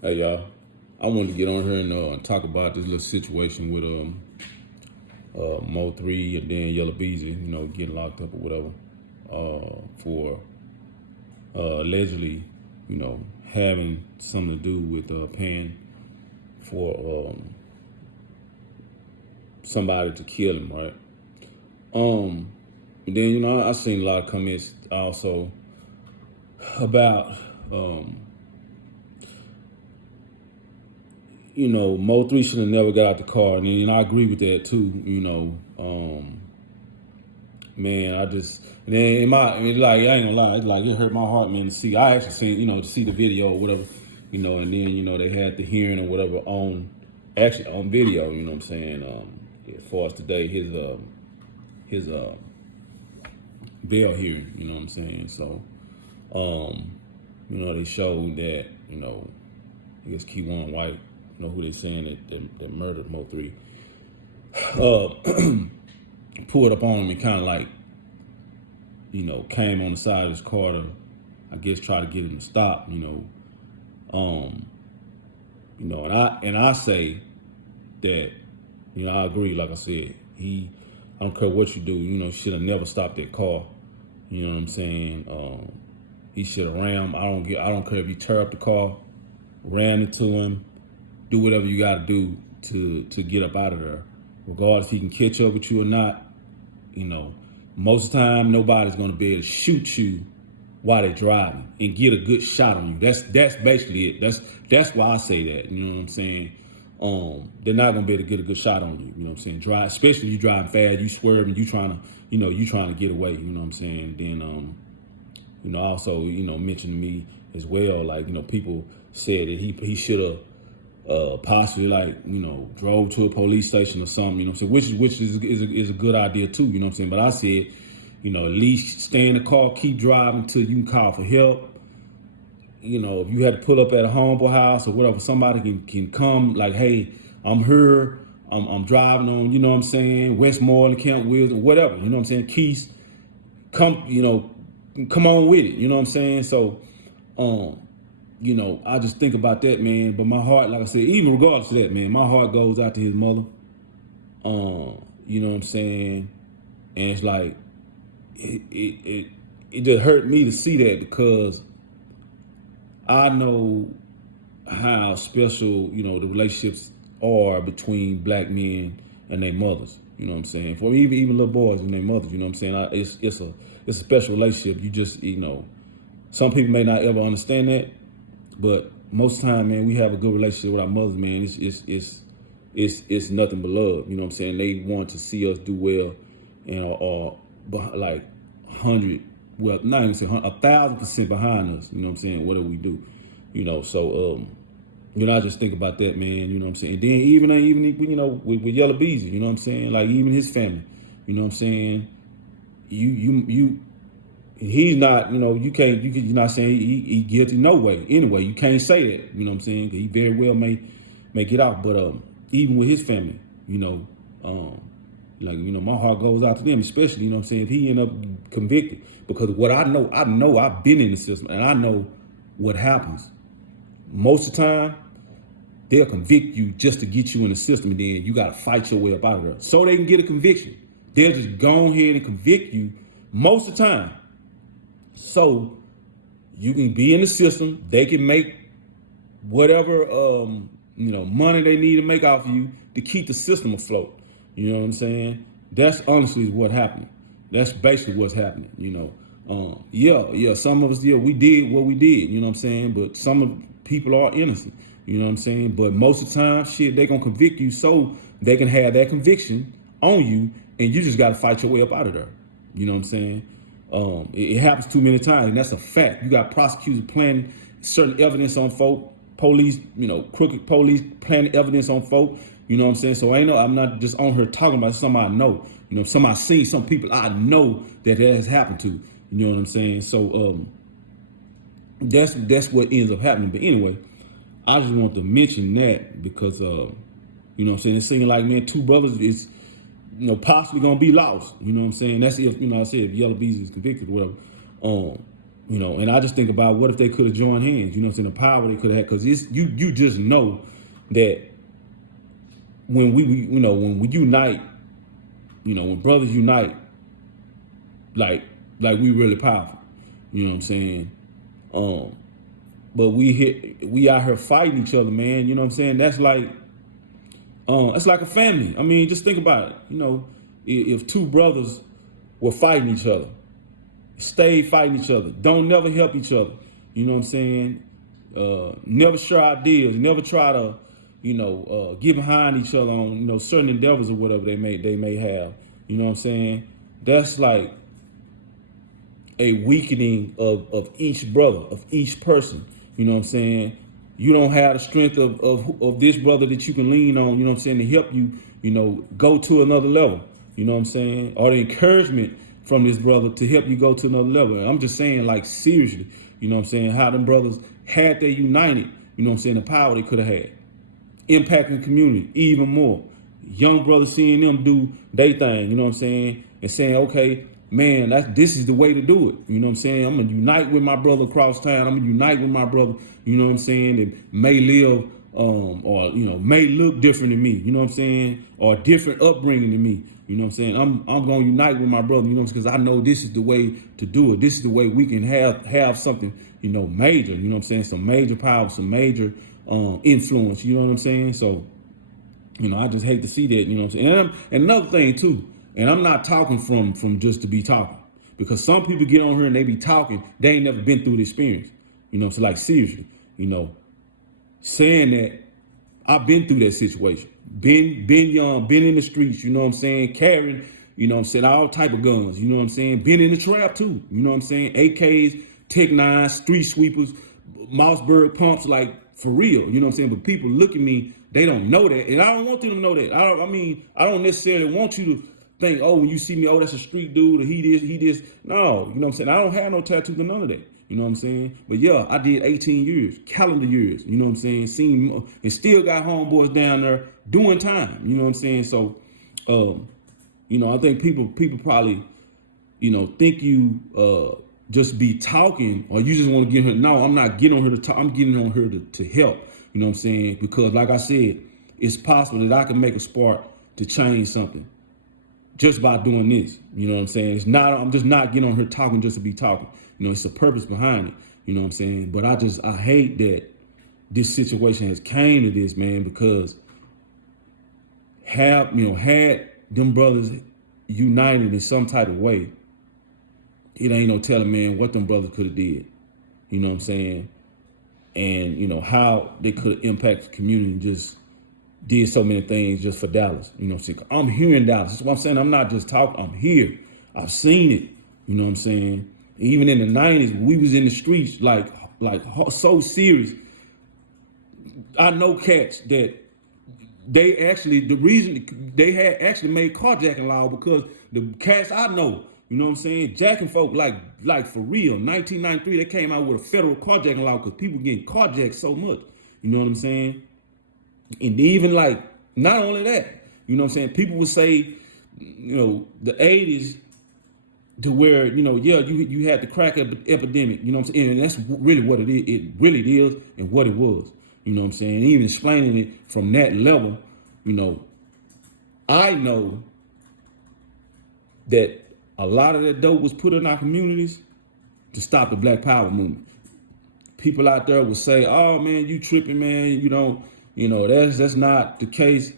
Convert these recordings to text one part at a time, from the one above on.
Hey y'all, I wanted to get on here and talk about this little situation with Mo3 and then Yella Beezy, getting locked up or whatever, for allegedly, having something to do with paying for somebody to kill him, right? And then I seen a lot of comments also about Mo3 should have never got out the car, and I agree with that too. Man, and then like, I ain't gonna lie, it's like it hurt my heart, man, to see. I actually seen, to see the video or whatever, and then they had the hearing or whatever on video. You know what I'm saying? As far as today, his bail hearing. You know what I'm saying? So, they showed that, I guess Keywan White, who they saying that murdered Mo3, pulled up on him and kind of like, came on the side of his car to, I guess, try to get him to stop, and I say that, I agree. Like I said, I don't care what you do, should have never stopped that car. You know what I'm saying? He should have rammed. I don't care if you tear up the car, ran into him, do whatever you got to do to get up out of there, regardless if he can catch up with you or not. Most of the time, nobody's going to be able to shoot you while they're driving and get a good shot on you. That's basically it. That's why I say that. You know what I'm saying? They're not going to be able to get a good shot on you. You know what I'm saying? Especially you driving fast, you swerving, you trying to get away. You know what I'm saying? Then, also, mentioned to me as well, like, people said that he should have possibly, like, drove to a police station or something, which is a good idea too, you know what I'm saying? But I said, at least stay in the car, keep driving till you can call for help. If you had to pull up at a homeboy house or whatever, somebody can come, like, hey, I'm here, I'm driving on, you know what I'm saying, Westmoreland, Camp Wilson, whatever, you know what I'm saying, Keys, come on with it, you know what I'm saying? So, I just think about that, man. But my heart, like I said, even regardless of that, man, my heart goes out to his mother. You know what I'm saying? And it's like, it just hurt me to see that, because I know how special, the relationships are between black men and their mothers. You know what I'm saying? For even little boys and their mothers, you know what I'm saying? It's a special relationship. You just, some people may not ever understand that, but most of the time, man, we have a good relationship with our mothers, man. It's nothing but love. You know what I'm saying? They want to see us do well, and are like 100, well, not even say 1,000% behind us. You know what I'm saying? Whatever we do, So, I just think about that, man. You know what I'm saying? And then even with Yella Beezy, you know what I'm saying? Like, even his family, you know what I'm saying? He's not, you're not saying he guilty no way. Anyway, you can't say that, you know what I'm saying? He very well may get out, but even with his family, my heart goes out to them, especially, you know what I'm saying, if he end up convicted. Because what I know I've been in the system, and I know what happens. Most of the time, they'll convict you just to get you in the system, and then you got to fight your way up out of there so they can get a conviction. They'll just go ahead and convict you most of the time, so you can be in the system. They can make whatever money they need to make off of you to keep the system afloat. You know what I'm saying? That's honestly what happened. That's basically what's happening. Some of us, we did what we did. You know what I'm saying? But some of people are innocent. You know what I'm saying? But most of the time, they gonna convict you so they can have that conviction on you, and you just gotta fight your way up out of there. You know what I'm saying? It happens too many times, and that's a fact. You got prosecutors planting certain evidence on folk, police, crooked police planting evidence on folk. You know what I'm saying? So I'm not just on here talking about something I know. Somebody seen, some people I know that has happened to. You know what I'm saying? So that's what ends up happening. But anyway, I just want to mention that because you know what I'm saying, it seems like, man, two brothers is possibly gonna be lost. You know what I'm saying? That's if I said if Yella Beezy is convicted or whatever. You know, and I just think about what if they could have joined hands, you know what I'm saying, the power they could have had, because you just know that when when we unite, when brothers unite, like we really powerful, you know what I'm saying? But we out here fighting each other, man, you know what I'm saying? That's like a family. I mean, just think about it, if two brothers were fighting each other, stay fighting each other, don't never help each other, you know what I'm saying? Never share ideas, never try to, get behind each other on, certain endeavors or whatever they may have, you know what I'm saying? That's like a weakening of each brother, of each person, you know what I'm saying? You don't have the strength of this brother that you can lean on, you know what I'm saying, to help you, go to another level, you know what I'm saying? Or the encouragement from this brother to help you go to another level. And I'm just saying, like, seriously, you know what I'm saying, how them brothers had they united, you know what I'm saying, the power they could have had. Impacting the community even more. Young brothers seeing them do their thing, you know what I'm saying, and saying, okay, man, this is the way to do it. You know what I'm saying? I'm gonna unite with my brother across town. I'm gonna unite with my brother, you know what I'm saying, that may live or may look different than me, you know what I'm saying, or different upbringing than me. You know what I'm saying? I'm gonna unite with my brother, you know, because I know this is the way to do it. This is the way we can have something, major, you know what I'm saying, some major power, some major influence, you know what I'm saying? So, I just hate to see that, you know what I'm saying? And another thing too, and I'm not talking from just to be talking, because some people get on here and they be talking, they ain't never been through the experience, so like seriously, saying that I've been through that situation, been young, been in the streets, you know what I'm saying, carrying, you know what I'm saying, all type of guns, you know what I'm saying, been in the trap too, you know what I'm saying, AKs, Tech 9s, street sweepers, Mossberg pumps, like for real, you know what I'm saying, but people look at me, they don't know that, and I don't want them to know that. I don't necessarily want you to think, oh, when you see me, oh, that's a street dude, or he this. No, you know what I'm saying, I don't have no tattoos or none of that. You know what I'm saying? But yeah, I did 18 years, calendar years, you know what I'm saying? Seen and still got homeboys down there doing time, you know what I'm saying? So, I think people probably, think you just be talking, or you just want to get her. No, I'm not getting on her to talk. I'm getting on her to help, you know what I'm saying? Because like I said, it's possible that I can make a spark to change something just by doing this, you know what I'm saying? I'm just not getting on her talking just to be talking. It's a purpose behind it, you know what I'm saying? But I hate that this situation has came to this, man, because had them brothers united in some type of way, it ain't no telling, man, what them brothers could have did, you know what I'm saying? And, how they could have impacted the community and just did so many things just for Dallas, you know what I'm saying? I'm here in Dallas. That's what I'm saying. I'm not just talking. I'm here. I've seen it, you know what I'm saying? Even in the 90s, we was in the streets like so serious. I know cats that the reason they had actually made carjacking law, because the cats I know, you know what I'm saying, jacking folk like for real. 1993, they came out with a federal carjacking law because people getting carjacked so much, you know what I'm saying? And even like, not only that, you know what I'm saying, people would say, the 80s to where, you had the crack epidemic, you know what I'm saying? And that's really what it is. It really is and what it was, you know what I'm saying? And even explaining it from that level, I know that a lot of that dope was put in our communities to stop the Black Power movement. People out there would say, oh man, you tripping, man, that's not the case.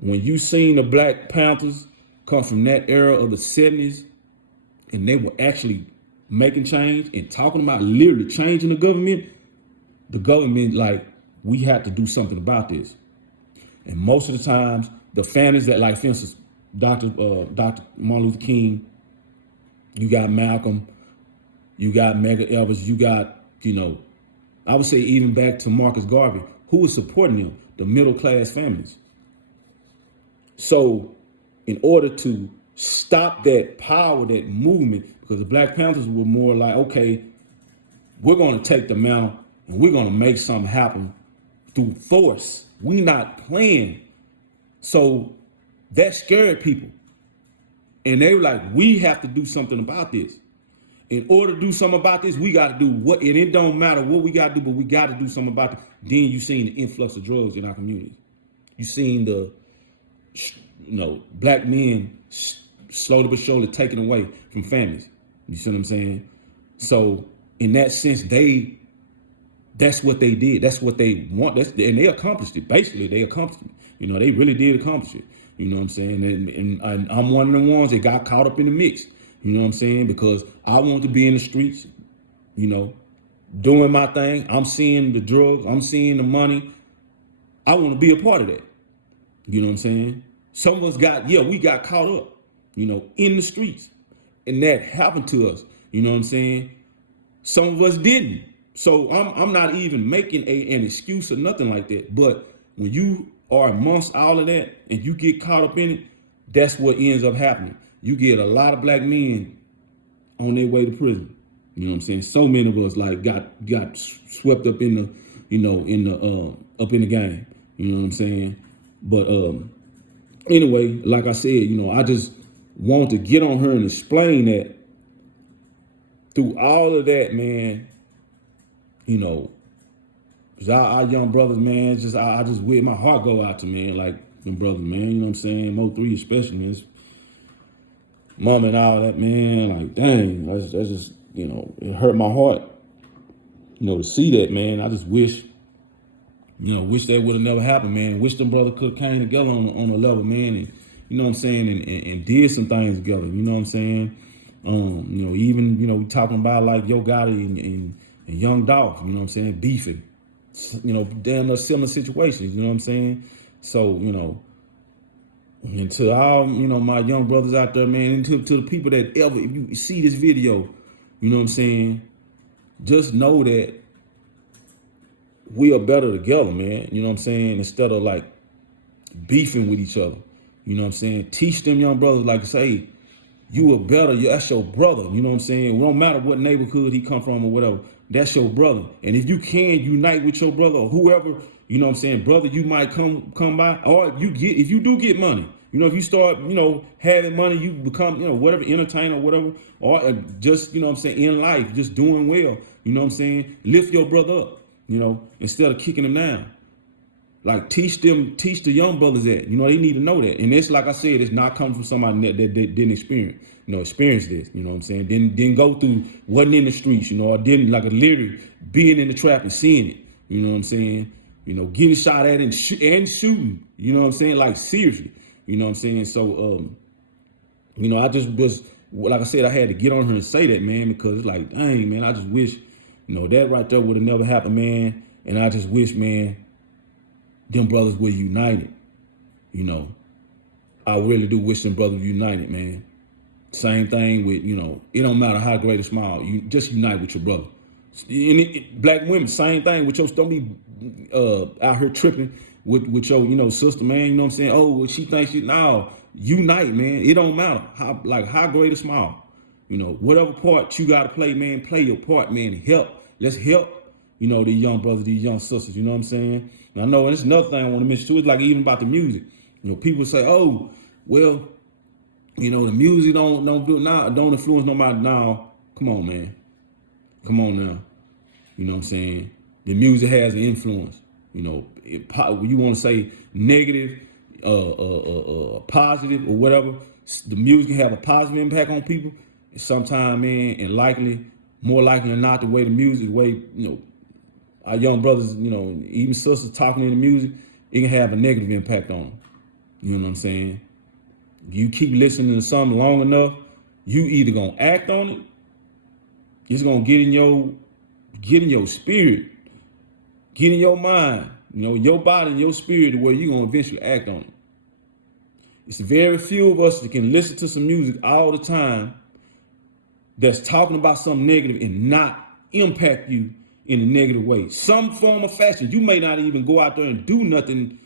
When you seen the Black Panthers come from that era of the 70s, and they were actually making change and talking about literally changing the government like, we have to do something about this. And most of the times, the families that, like, for instance, Dr. Martin Luther King, you got Malcolm, you got Medgar Evers, you got, I would say even back to Marcus Garvey, who was supporting them, the middle class families. So in order to stop that power, that movement, because the Black Panthers were more like, okay, we're going to take the mantle and we're going to make something happen through force. We're not playing. So that scared people. And they were like, we have to do something about this. in order to do something about this, we got to do what, and it don't matter what we got to do, but we got to do something about it. Then you seen the influx of drugs in our communities. You seen the, black men slowly but surely taken away from families. You see what I'm saying? So in that sense, that's what they did. That's what they want. And they accomplished it. Basically, they accomplished it. They really did accomplish it. You know what I'm saying? And I'm one of the ones that got caught up in the mix. You know what I'm saying? Because I want to be in the streets, doing my thing. I'm seeing the drugs. I'm seeing the money. I want to be a part of that. You know what I'm saying? Some of us we got caught up, in the streets. And that happened to us. You know what I'm saying? Some of us didn't. So I'm not even making an excuse or nothing like that. But when you are amongst all of that and you get caught up in it, that's what ends up happening. You get a lot of black men on their way to prison. You know what I'm saying? So many of us got swept up in the up in the game. You know what I'm saying? But anyway, like I said, I just want to get on her and explain that through all of that, man, cause our young brothers, man, I just wish my heart go out to, man, like them brothers, man, you know what I'm saying? Mo3's especially, man, mom and all that, man, like, dang, that's just, it hurt my heart, to see that, man. I just wish that would have never happened, man. Wish them brothers could have came together on a level, man, and, you know what I'm saying, and did some things together, you know what I'm saying? Even, we talking about like Yo Gotti and Young Dolph, you know what I'm saying, beefing, damn similar situations, you know what I'm saying? So, and to all, my young brothers out there, man, and to the people that ever, if you see this video, you know what I'm saying, just know that we are better together, man, you know what I'm saying, instead of like beefing with each other, you know what I'm saying? Teach them young brothers, like, say, you are better, that's your brother, you know what I'm saying? It don't matter what neighborhood he come from or whatever, that's your brother. And if you can unite with your brother or whoever, you know what I'm saying, brother, you might come by, or if you do get money, if you start, having money, you become, whatever, entertainer or whatever, or just, you know what I'm saying, in life, just doing well, you know what I'm saying, lift your brother up, instead of kicking him down. Like teach the young brothers that, they need to know that. And it's like I said, it's not coming from somebody that didn't experience this, you know what I'm saying? Didn't go through, wasn't in the streets, or didn't like literally being in the trap and seeing it, you know what I'm saying? Getting shot at and shooting, you know what I'm saying? Like seriously, you know what I'm saying? So, I just was, like I said, I had to get on her and say that, man, because it's like, dang, man, I just wish, that right there would have never happened, man. And I just wish, man, them brothers were united, I really do wish them brothers were united, man. Same thing with, it don't matter how great or small, you just unite with your brother. And black women, same thing with your, don't be out here tripping with your, sister, man, you know what I'm saying? Oh, well, she thinks no, unite, man. It don't matter how great or small, whatever part you got to play, man, play your part, man, help. Let's help, these young brothers, these young sisters, you know what I'm saying? And I know, and it's another thing I want to mention too, it's like even about the music. People say, oh, well, the music don't influence nobody. Now, come on, man. Come on now. You know what I'm saying? The music has an influence. You want to say negative, positive, or whatever. The music can have a positive impact on people. Sometimes, man, and more likely than not, the way the music, our young brothers, even sisters talking in the music, it can have a negative impact on them. You know what I'm saying? You keep listening to something long enough, you either gonna act on it, it's gonna get in your spirit, get in your mind, your body and your spirit to where you're gonna eventually act on it. It's very few of us that can listen to some music all the time that's talking about something negative and not impact you in a negative way. Some form of fashion. You may not even go out there and do nothing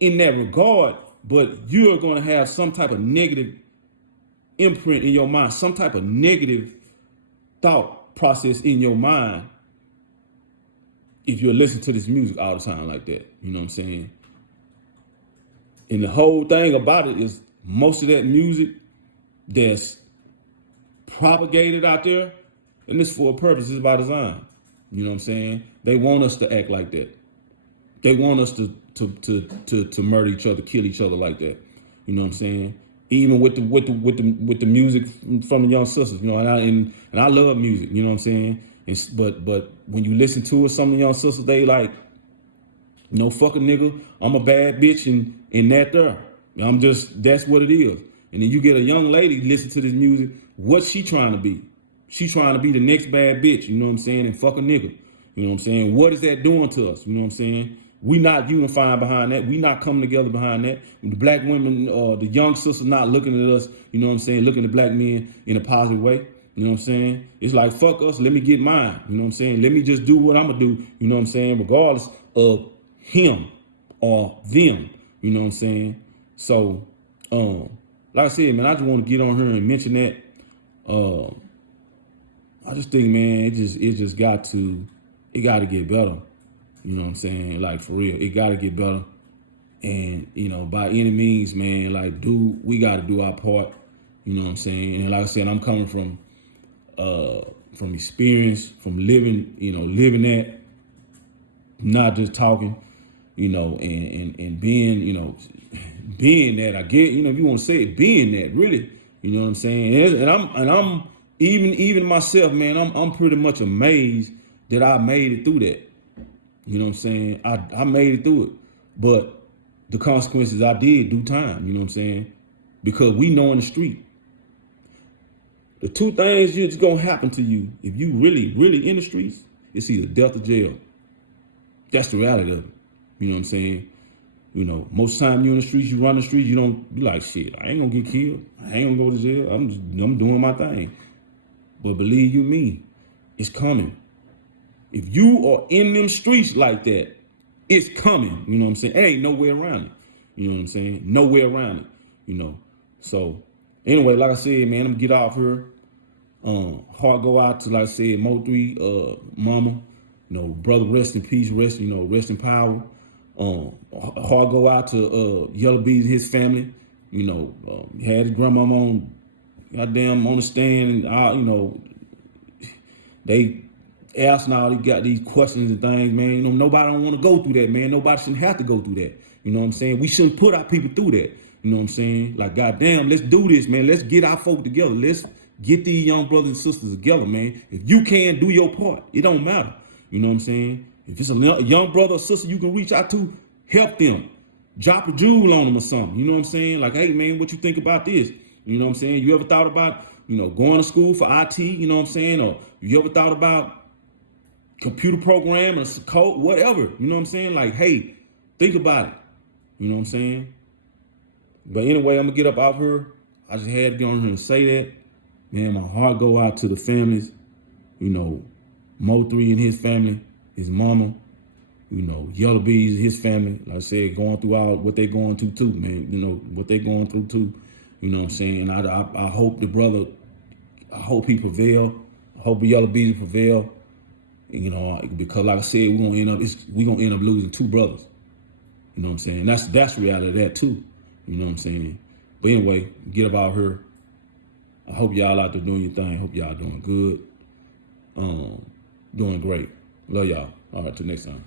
in that regard, but you're going to have some type of negative imprint in your mind, some type of negative thought process in your mind if you're listening to this music all the time like that. You know what I'm saying? And the whole thing about it is most of that music that's propagated out there, and it's for a purpose. It's by design. You know what I'm saying? They want us to act like that. They want us to murder each other, kill each other like that. You know what I'm saying? Even with the music from the young sisters, you know, and I love music. You know what I'm saying? But when you listen to it, some of the young sisters, they like, no, fuck a nigga, I'm a bad bitch and that there. That's what it is. And then you get a young lady listen to this music, what's she trying to be? She trying to be the next bad bitch, you know what I'm saying, and fuck a nigga. You know what I'm saying? What is that doing to us? You know what I'm saying? We not unifying behind that. We not coming together behind that. The black women, the young sisters not looking at us, you know what I'm saying, looking at black men in a positive way. You know what I'm saying? It's like, fuck us, let me get mine. You know what I'm saying? Let me just do what I'm going to do, you know what I'm saying, regardless of him or them. You know what I'm saying? So, like I said, man, I just want to get on here and mention that. I just think, man, it got to get better. You know what I'm saying? Like, for real, it got to get better. And, you know, by any means, man, like, we got to do our part. You know what I'm saying? And like I said, I'm coming from experience, from living that, not just talking, you know, and being, you know, being that, I get, you know, if you want to say it, being that, really, you know what I'm saying? And I'm even myself, man, I'm pretty much amazed that I made it through that. You know what I'm saying? I made it through it. But the consequences, I did do time, you know what I'm saying? Because we know in the street, the two things that's gonna happen to you if you really in the streets, it's either death or jail. That's the reality of it. You know what I'm saying? You know, most time you in the streets, you run the streets, you don't be like, shit, I ain't gonna get killed. I ain't gonna go to jail. I'm doing my thing. But believe you me, it's coming. If you are in them streets like that, it's coming. You know what I'm saying? There ain't no way around it. You know what I'm saying? No way around it. You know. So anyway, like I said, man, I'm gonna get off here. Heart go out to, like I said, Mo3's mama. You know, brother, rest in peace, rest in power. Heart go out to Yella Beezy, his family. You know, had his grandmama on goddamn on the stand, and you know, they asking all he got these questions and things, man. You know, nobody don't want to go through that, man. Nobody shouldn't have to go through that. You know what I'm saying? We shouldn't put our people through that. You know what I'm saying? Like, goddamn, let's do this, man. Let's get our folk together. Let's get these young brothers and sisters together, man. If you can do your part, it don't matter. You know what I'm saying? If it's a young brother or sister you can reach out to, help them. Drop a jewel on them or something. You know what I'm saying? Like, hey, man, what you think about this? You know what I'm saying? You ever thought about, you know, going to school for IT? You know what I'm saying? Or you ever thought about computer programming or code, whatever? You know what I'm saying? Like, hey, think about it. You know what I'm saying? But anyway, I'm going to get up out here. I just had to get on here and say that. Man, my heart go out to the families. You know, Mo3 and his family, his mama. You know, Yella Beezy, his family, like I said, going through all what they going through too, man. You know, what they going through too. You know what I'm saying? I hope the brother, I hope he prevail. I hope Yella Beezy prevail. You know, because like I said, we're gonna end up losing two brothers. You know what I'm saying? That's the reality of that too. You know what I'm saying? But anyway, get up out here. I hope y'all out there doing your thing. Hope y'all doing good. Doing great. Love y'all. All right, till next time.